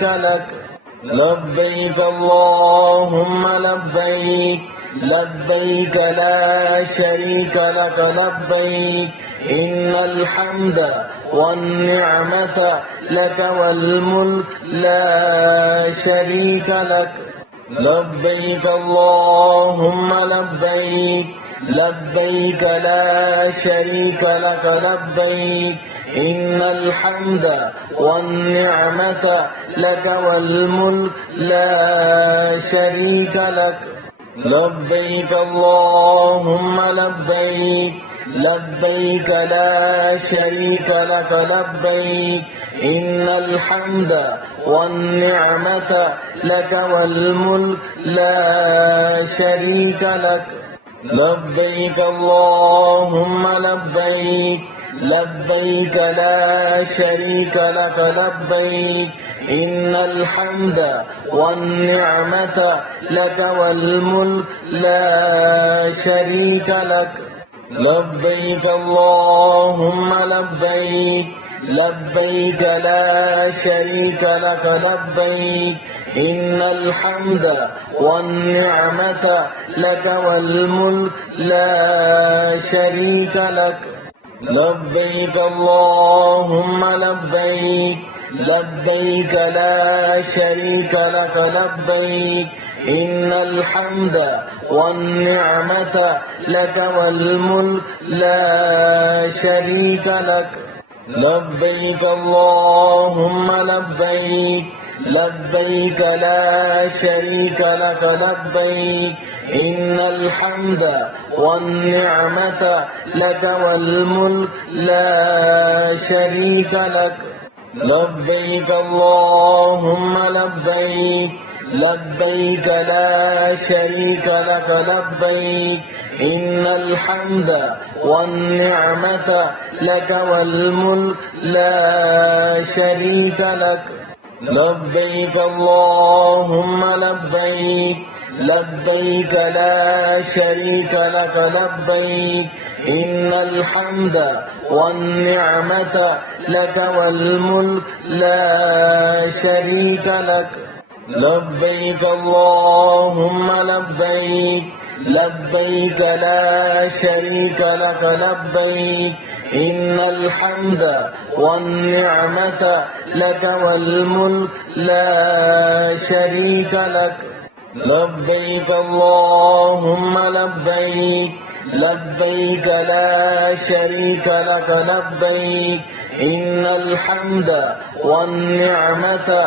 شريك لك لبيك اللهم لبيك لبيك لا شريك لك لبيك إن الحمد والنعمة لك والملك لا شريك لك لبيك اللهم لبيك لبيك لا شريك لك لبيك إن الحمد والنعمة لك والملك لا شريك لك لبيك اللهم لبيك لبيك لا شريك لك لبيك إن الحمد والنعمة لك والملك لا شريك لك لبيك اللهم لبيك لبيك لا شريك لك لبيك إن الحمد والنعمة لك والملك لا شريك لك لبيك اللهم لبيك لبيك لا شريك لك لبيك إن الحمد والنعمة لك والملك لا شريك لك لبيك اللهم لبيك لبيك لا شريك لك لبيك إن الحمد والنعمة لك والملك لا شريك لك لبيك اللهم لبيك لبيك لا شريك لك لبيك إن الحمد والنعمة لك والملك لا شريك لك لبيك اللهم لبيك لبيك لا شريك لك لبيك إن الحمد والنعمة لك والملك لا شريك لك لبيك اللهم لبيك لبيك لا شريك لك لبيك إن الحمد والنعمة لك والملك لا شريك لك لبيك اللهم لبيك لبيك لا شريك لك لبيك إن الحمد والنعمة لك والملك لا شريك لك لبيك اللهم لبيك لبيك لا شريك لك لبيك إن الحمد والنعمة